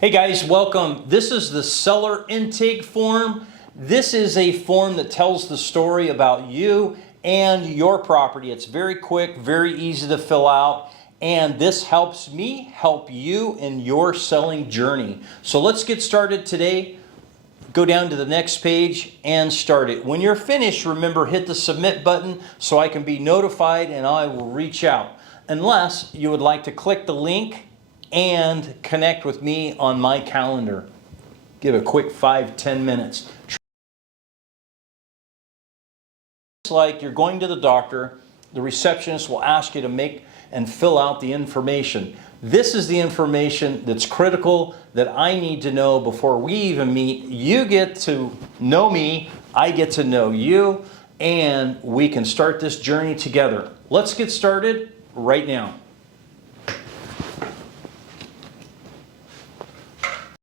Hey guys, welcome. This is the seller intake form. This is a form that tells the story about you and your property. It's very quick, very easy to fill out, and this helps me help you in your selling journey. So let's get started today. Go down to the next page and start it. When you're finished, remember, hit the submit button so I can be notified and I will reach out. Unless you would like to click the link and connect with me on my calendar. Give a quick 5-10 minutes. It's like you're going to the doctor, the receptionist will ask you to make and fill out the information. This is the information that's critical that I need to know before we even meet. You get to know me, I get to know you, and we can start this journey together. Let's get started right now.